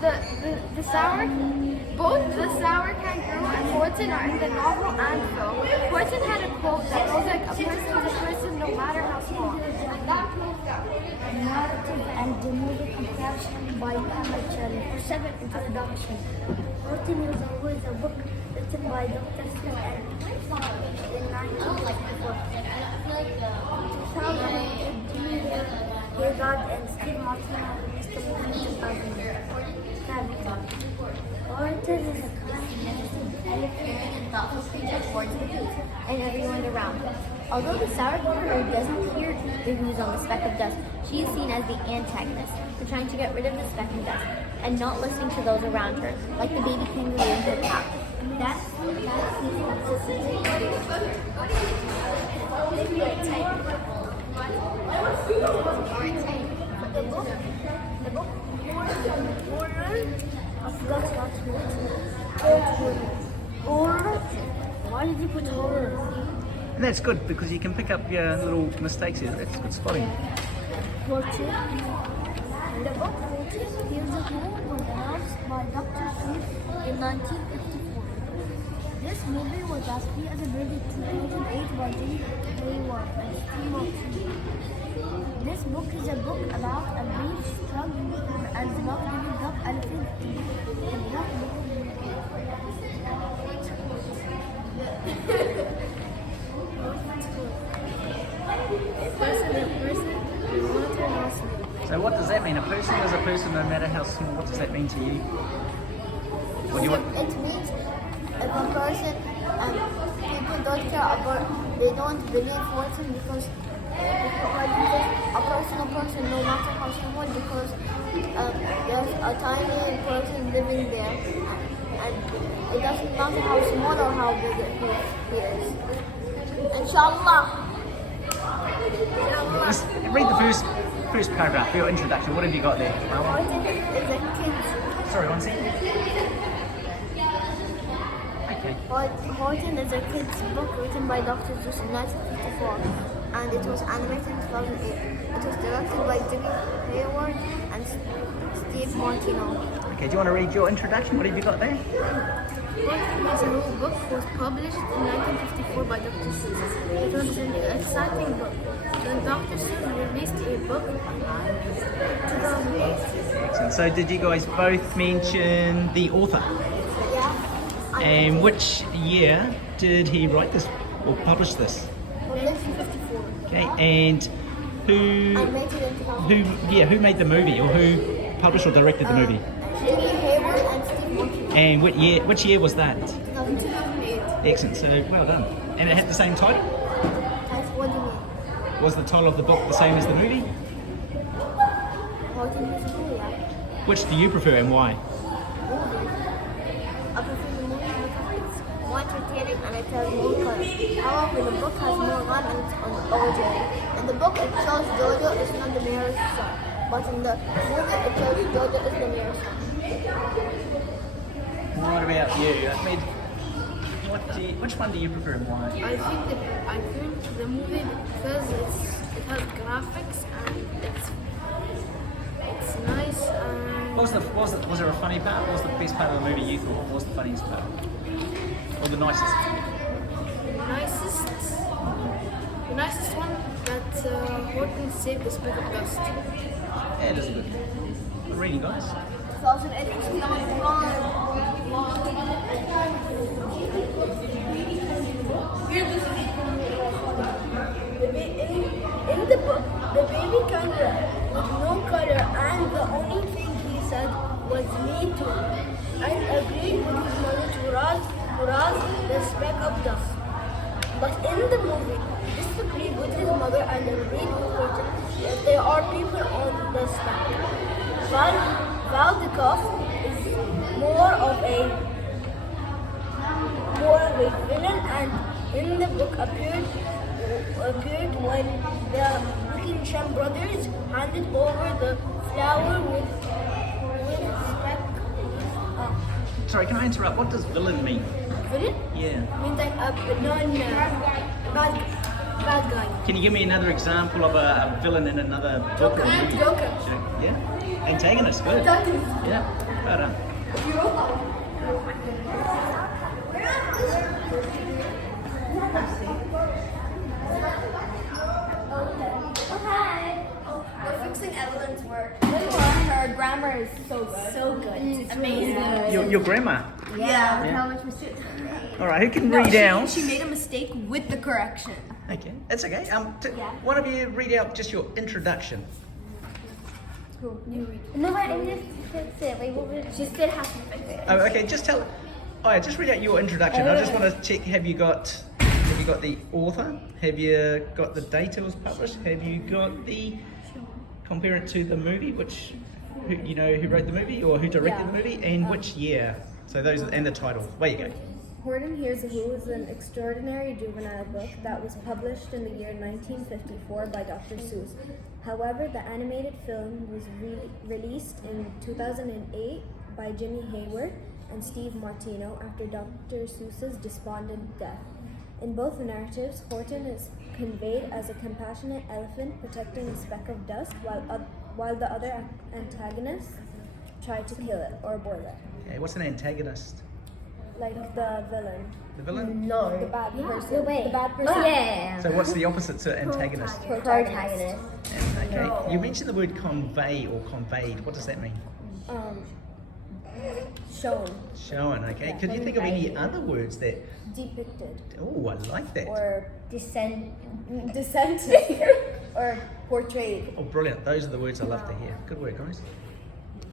the sour, both the sour kangaroo and Horton are in the novel and film. Horton had a quote that goes like, a person is a person no matter how small. And that quote got Narrative and the movie comparison by Muhammad Sharif. 7. Introduction. Horton was always a book written by Dr. Smith in 1954. 2008, Haggard and Steve Martin released the movie 2000. Horton is a kind And thoughtful creature towards the food and everyone around her. Although the sour kangaroo doesn't hear the who's on the speck of dust, she is seen as the antagonist for trying to get rid of the speck of dust and not listening to those around her, like the baby kangaroo in her pack. That's the book I forgot horror. Why did you put horror? And that's good because you can pick up your little mistakes here. That's good spotting. Horton. The book Horton Hears a Home was announced by Dr. Seuss in 1954. This movie was as free as a bird in 2008 by Jimmy Hayward and Steve Martin. This book is a book about a brief struggle and not giving up anything. So what does that mean? A person is a person no matter how small. What does that mean to you? What do you want? It means if a person, people don't care about, they don't believe Horton because a person no matter how small, because there's a tiny person living there and it doesn't matter how small or how big he is. Inshallah. Just read the first paragraph, your introduction. What have you got there? Horton is a kid. Sorry, one second. Okay. Horton is a kid's book written by Dr. Seuss in 1954 and it was animated in 2008. It was directed by Jimmy Hayward and Steve Martino. Okay, do you want to read your introduction? What have you got there? Horton Hears a Home book was published in 1954 by Dr. Seuss. It was an exciting book. Then Dr. Seuss released a book in 2008. Excellent. So did you guys both mention the author? Yeah. And which year did he write this or publish this? 1954. Okay, and who Animated in 2008. who made the movie or who published or directed the movie? Jimmy Hayward and Steve Martino. And which year was that? 2008. Excellent, so well done. And it had the same title? That's what you mean. Was the title of the book the same as the movie? Horton Hears a Home, yeah. Which do you prefer and why? I prefer the movie because it's more entertaining and it has more colors. However, the book has more run and it's on OJ. In the book, it shows Jojo is not the mayor's son, but in the movie, it shows Jojo is the mayor's son. What about you, Ahmed? Which one do you prefer and why? I think the movie because it has graphics and it's nice and Was there a funny part? What was the best part of the movie you thought? What was the funniest part? Or the nicest? the nicest one that Horton saved the speck of dust. Yeah, it is a good one. Good reading, guys. 2008 was not wrong. In the book, the baby kangaroo with no color and the only thing he said was me too, and agreed with his mother to rise the speck of dust. But in the movie, he disagreed with his mother and agreed with Horton that there are people on the speck. Valdekov is more of a villain and in the book appeared when the Buckingham brothers handed over the flower with speck. Sorry, can I interrupt? What does villain mean? Villain? Yeah. Means like a bad guy. Can you give me another example of a villain in another book or movie? Joker. Yeah. Antagonist, good. Antagonist. Yeah. Well done. We're fixing Evelyn's work. Her grammar is so good. So good. Amazing. Your grammar. Yeah. Yeah. How much was it? All right, who can read out? She made a mistake with the correction. Okay, that's okay. One of you read out just your introduction. No, but I just fixed it. Wait, what was She still has to fix it. Oh, okay, just tell. Oh, yeah, just read out your introduction. I just want to check. Have you got the author? Have you got the date it was published? Have you got the compare it to the movie, who wrote the movie or who directed the movie, and which year? So those and the title. Where you go. Horton Hears a Who is an extraordinary juvenile book that was published in the year 1954 by Dr. Seuss. However, the animated film was released in 2008 by Jimmy Hayward and Steve Martino after Dr. Seuss's despondent death. In both narratives, Horton is conveyed as a compassionate elephant protecting a speck of dust while the other antagonists try to kill it or boil it. Okay, what's an antagonist? Like the villain. The villain? The bad person. No, wait. The bad person. Yeah. So what's the opposite to antagonist? Protagonist. Okay. You mentioned the word convey or conveyed. What does that mean? Shown. Shown. Okay. Could you think of any other words that? Depicted. Oh, I like that. Or Descent. descended. Or portrayed. Oh, brilliant. Those are the words I love to hear. Good work, guys.